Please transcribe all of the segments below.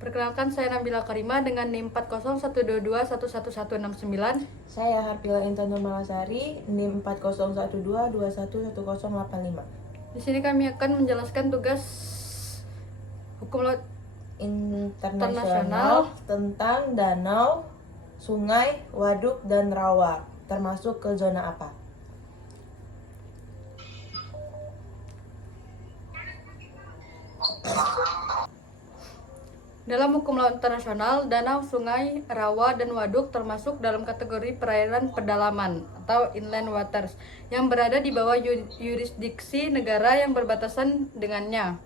Perkenalkan, saya Nabila Karima dengan NIM 4012211169. Saya Harpila Intan Nurmalasari, NIM 4012211085. Di sini kami akan menjelaskan tugas hukum laut Internasional tentang danau, sungai, waduk, dan rawa, termasuk ke zona apa? Dalam hukum laut internasional, danau, sungai, rawa, dan waduk termasuk dalam kategori perairan pedalaman atau inland waters yang berada di bawah yurisdiksi negara yang berbatasan dengannya.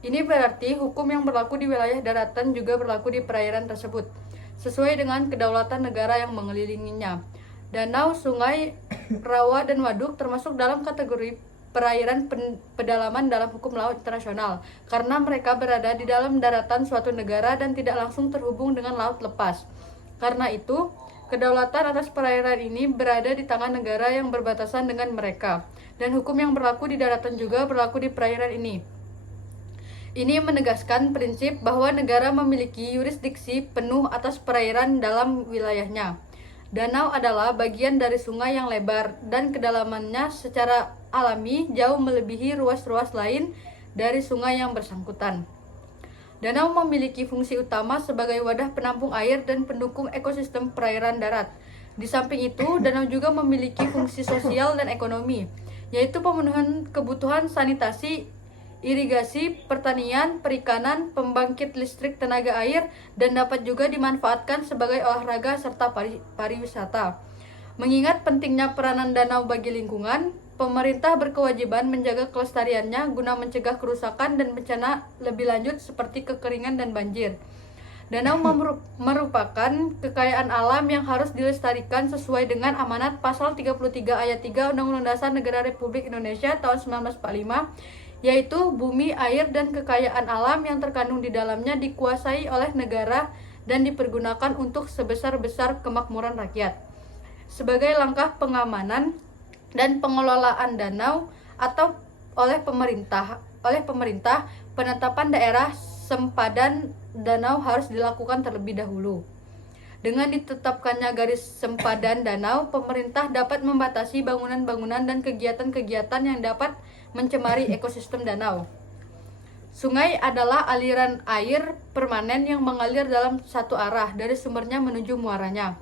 Ini berarti hukum yang berlaku di wilayah daratan juga berlaku di perairan tersebut, sesuai dengan kedaulatan negara yang mengelilinginya. Danau, sungai, rawa, dan waduk termasuk dalam kategori perairan pedalaman dalam hukum laut internasional karena mereka berada di dalam daratan suatu negara dan tidak langsung terhubung dengan laut lepas. Karena itu, kedaulatan atas perairan ini berada di tangan negara yang berbatasan dengan mereka, dan hukum yang berlaku di daratan juga berlaku di perairan ini. Ini menegaskan prinsip bahwa negara memiliki yurisdiksi penuh atas perairan dalam wilayahnya. Danau adalah bagian dari sungai yang lebar dan kedalamannya secara alami jauh melebihi ruas-ruas lain dari sungai yang bersangkutan. Danau memiliki fungsi utama sebagai wadah penampung air dan pendukung ekosistem perairan darat. Di samping itu, danau juga memiliki fungsi sosial dan ekonomi, yaitu pemenuhan kebutuhan sanitasi, irigasi, pertanian, perikanan, pembangkit listrik tenaga air, dan dapat juga dimanfaatkan sebagai olahraga serta pariwisata. Mengingat pentingnya peranan danau bagi lingkungan, pemerintah berkewajiban menjaga kelestariannya guna mencegah kerusakan dan bencana lebih lanjut seperti kekeringan dan banjir. Danau merupakan kekayaan alam yang harus dilestarikan sesuai dengan amanat pasal 33 ayat 3 Undang-Undang Dasar Negara Republik Indonesia tahun 1945, yaitu bumi, air, dan kekayaan alam yang terkandung di dalamnya dikuasai oleh negara dan dipergunakan untuk sebesar-besar kemakmuran rakyat. Sebagai langkah pengamanan dan pengelolaan danau atau oleh pemerintah, penetapan daerah sempadan danau harus dilakukan terlebih dahulu. Dengan ditetapkannya garis sempadan danau, pemerintah dapat membatasi bangunan-bangunan dan kegiatan-kegiatan yang dapat mencemari ekosistem danau. Sungai adalah aliran air permanen yang mengalir dalam satu arah dari sumbernya menuju muaranya,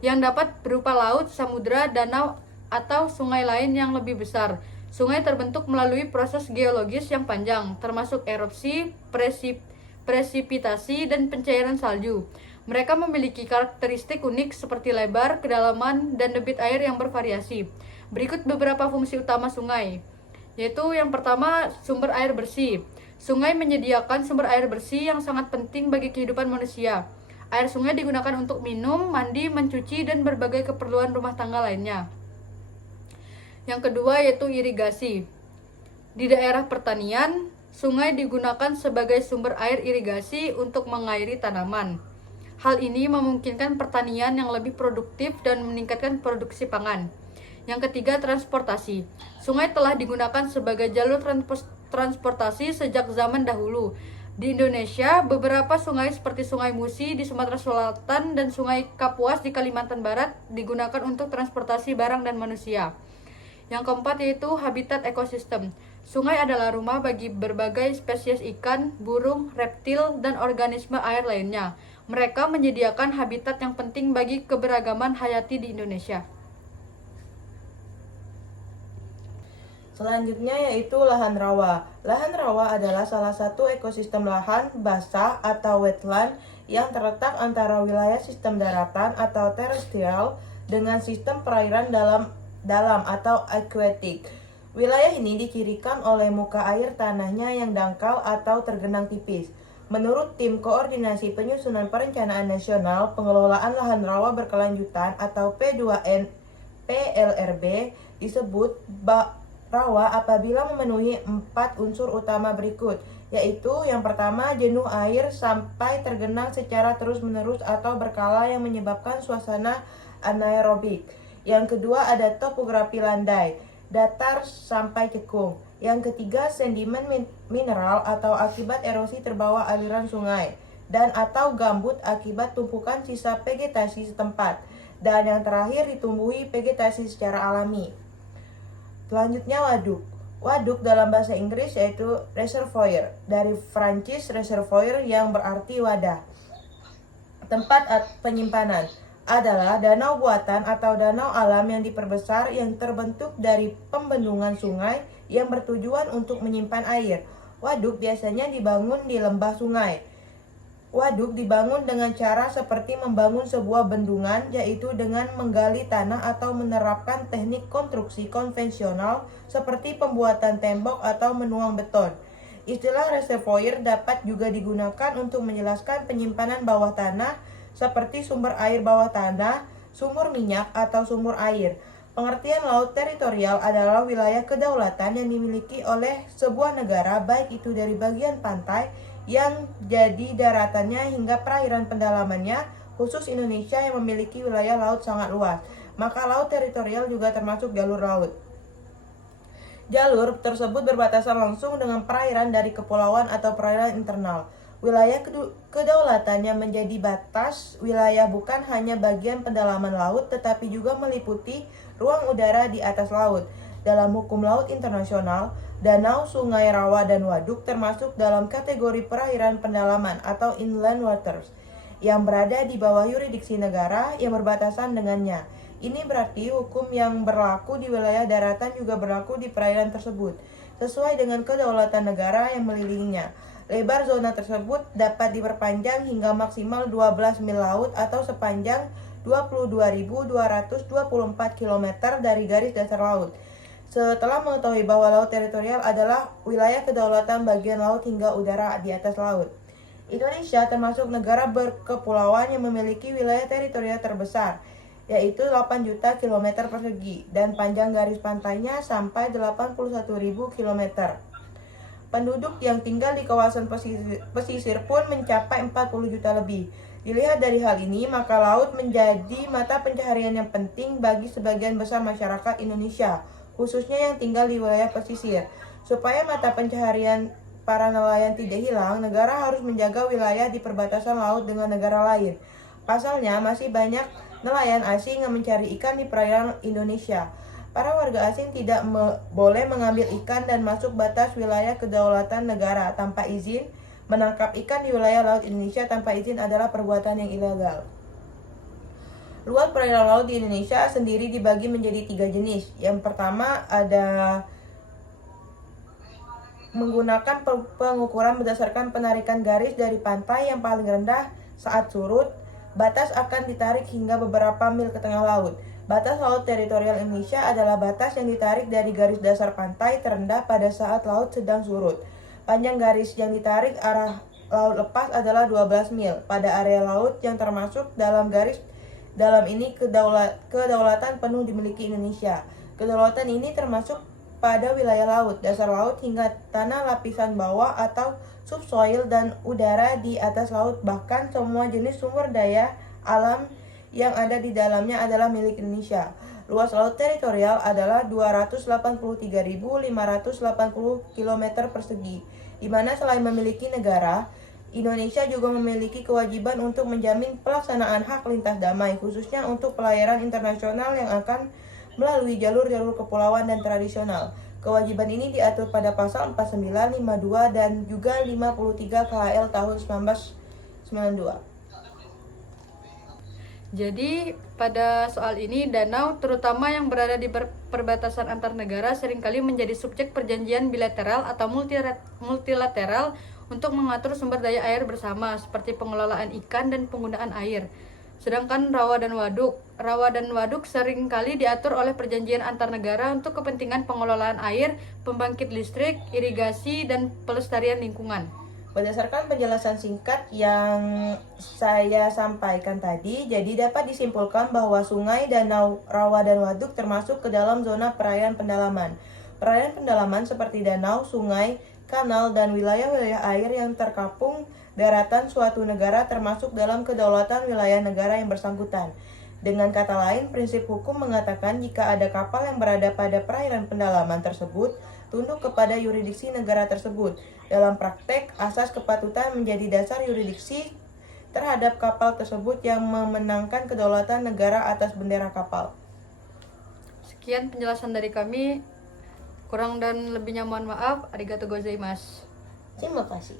yang dapat berupa laut, samudera, danau, atau sungai lain yang lebih besar. Sungai terbentuk melalui proses geologis yang panjang, termasuk erupsi, presipitasi, dan pencairan salju. Mereka memiliki karakteristik unik seperti lebar, kedalaman, dan debit air yang bervariasi. Berikut beberapa fungsi utama sungai, yaitu yang pertama, sumber air bersih. Sungai menyediakan sumber air bersih yang sangat penting bagi kehidupan manusia. Air sungai digunakan untuk minum, mandi, mencuci, dan berbagai keperluan rumah tangga lainnya. Yang kedua yaitu irigasi. Di daerah pertanian, sungai digunakan sebagai sumber air irigasi untuk mengairi tanaman. Hal ini memungkinkan pertanian yang lebih produktif dan meningkatkan produksi pangan. Yang ketiga, transportasi. Sungai telah digunakan sebagai jalur transportasi sejak zaman dahulu. Di Indonesia, beberapa sungai seperti Sungai Musi di Sumatera Selatan dan Sungai Kapuas di Kalimantan Barat digunakan untuk transportasi barang dan manusia. Yang keempat yaitu habitat ekosistem. Sungai adalah rumah bagi berbagai spesies ikan, burung, reptil, dan organisme air lainnya. Mereka menyediakan habitat yang penting bagi keberagaman hayati di Indonesia. Selanjutnya yaitu lahan rawa. Lahan rawa adalah salah satu ekosistem lahan basah atau wetland yang terletak antara wilayah sistem daratan atau terestrial dengan sistem perairan dalam atau aquatic. Wilayah ini dicirikan oleh muka air tanahnya yang dangkal atau tergenang tipis. Menurut Tim Koordinasi Penyusunan Perencanaan Nasional Pengelolaan Lahan Rawa Berkelanjutan atau P2N PLRB, disebut rawa apabila memenuhi 4 unsur utama berikut, yaitu yang pertama, jenuh air sampai tergenang secara terus-menerus atau berkala yang menyebabkan suasana anaerobik. Yang kedua, ada topografi landai, datar sampai cekung. Yang ketiga, sedimen mineral atau akibat erosi terbawa aliran sungai. dan atau gambut akibat tumpukan sisa vegetasi setempat. Dan yang terakhir ditumbuhi vegetasi secara alami. Selanjutnya waduk. Waduk dalam bahasa Inggris yaitu reservoir, dari Prancis reservoir yang berarti wadah. Tempat penyimpanan adalah danau buatan atau danau alam yang diperbesar yang terbentuk dari pembendungan sungai yang bertujuan untuk menyimpan air. Waduk biasanya dibangun di lembah sungai. Waduk dibangun dengan cara seperti membangun sebuah bendungan, yaitu dengan menggali tanah atau menerapkan teknik konstruksi konvensional seperti pembuatan tembok atau menuang beton. Istilah reservoir dapat juga digunakan untuk menjelaskan penyimpanan bawah tanah seperti sumber air bawah tanah, sumur minyak, atau sumur air. Pengertian laut teritorial adalah wilayah kedaulatan yang dimiliki oleh sebuah negara, baik itu dari bagian pantai yang jadi daratannya hingga perairan pendalamannya, khusus Indonesia yang memiliki wilayah laut sangat luas. Maka laut teritorial juga termasuk jalur laut. Jalur tersebut berbatasan langsung dengan perairan dari kepulauan atau perairan internal. Wilayah kedaulatannya menjadi batas wilayah bukan hanya bagian pendalaman laut, tetapi juga meliputi ruang udara di atas laut. Dalam hukum laut internasional, danau, sungai, rawa, dan waduk termasuk dalam kategori perairan pendalaman atau inland waters yang berada di bawah yurisdiksi negara yang berbatasan dengannya. Ini berarti hukum yang berlaku di wilayah daratan juga berlaku di perairan tersebut, sesuai dengan kedaulatan negara yang mengelilinginya. Lebar zona tersebut dapat diperpanjang hingga maksimal 12 mil laut atau sepanjang 22.224 km dari garis dasar laut. Setelah mengetahui bahwa laut teritorial adalah wilayah kedaulatan bagian laut hingga udara di atas laut. Indonesia termasuk negara berkepulauan yang memiliki wilayah teritorial terbesar, yaitu 8 juta km persegi, dan panjang garis pantainya sampai 81.000 km. Penduduk yang tinggal di kawasan pesisir pun mencapai 40 juta lebih. Dilihat dari hal ini, maka laut menjadi mata pencaharian yang penting bagi sebagian besar masyarakat Indonesia, khususnya yang tinggal di wilayah pesisir. Supaya mata pencaharian para nelayan tidak hilang, negara harus menjaga wilayah di perbatasan laut dengan negara lain. Pasalnya, masih banyak nelayan asing yang mencari ikan di perairan Indonesia. Para warga asing tidak boleh mengambil ikan dan masuk batas wilayah kedaulatan negara tanpa izin. Menangkap ikan di wilayah laut Indonesia tanpa izin adalah perbuatan yang ilegal. Luas perairan laut di Indonesia sendiri dibagi menjadi 3 jenis. Yang pertama ada menggunakan pengukuran berdasarkan penarikan garis dari pantai yang paling rendah saat surut. Batas akan ditarik hingga beberapa mil ke tengah laut. Batas laut teritorial Indonesia adalah batas yang ditarik dari garis dasar pantai terendah pada saat laut sedang surut. Panjang garis yang ditarik arah laut lepas adalah 12 mil pada area laut yang termasuk dalam garis dalam ini kedaulatan penuh dimiliki Indonesia. Kedaulatan ini termasuk pada wilayah laut, dasar laut hingga tanah lapisan bawah atau subsoil dan udara di atas laut, bahkan semua jenis sumber daya alam yang ada di dalamnya adalah milik Indonesia. Luas laut teritorial adalah 283.580 km persegi, di mana selain memiliki negara, Indonesia juga memiliki kewajiban untuk menjamin pelaksanaan hak lintas damai, khususnya untuk pelayaran internasional yang akan melalui jalur-jalur kepulauan dan tradisional. Kewajiban ini diatur pada pasal 49, 52, dan juga 53 KHL tahun 1992. Jadi pada soal ini, danau terutama yang berada di perbatasan antar negara seringkali menjadi subjek perjanjian bilateral atau multilateral untuk mengatur sumber daya air bersama seperti pengelolaan ikan dan penggunaan air. Sedangkan rawa dan waduk seringkali diatur oleh perjanjian antar negara untuk kepentingan pengelolaan air, pembangkit listrik, irigasi, dan pelestarian lingkungan. Berdasarkan penjelasan singkat yang saya sampaikan tadi, jadi dapat disimpulkan bahwa sungai, danau, rawa, dan waduk termasuk ke dalam zona perairan pendalaman. Perairan pendalaman seperti danau, sungai, kanal, dan wilayah-wilayah air yang terkapung daratan suatu negara termasuk dalam kedaulatan wilayah negara yang bersangkutan. Dengan kata lain, prinsip hukum mengatakan jika ada kapal yang berada pada perairan pendalaman tersebut, tunduk kepada yurisdiksi negara tersebut. Dalam praktek, asas kepatutan menjadi dasar yurisdiksi terhadap kapal tersebut yang memenangkan kedaulatan negara atas bendera kapal. Sekian penjelasan dari kami. Kurang dan lebihnya mohon maaf. Arigatou gozaimasu. Terima kasih.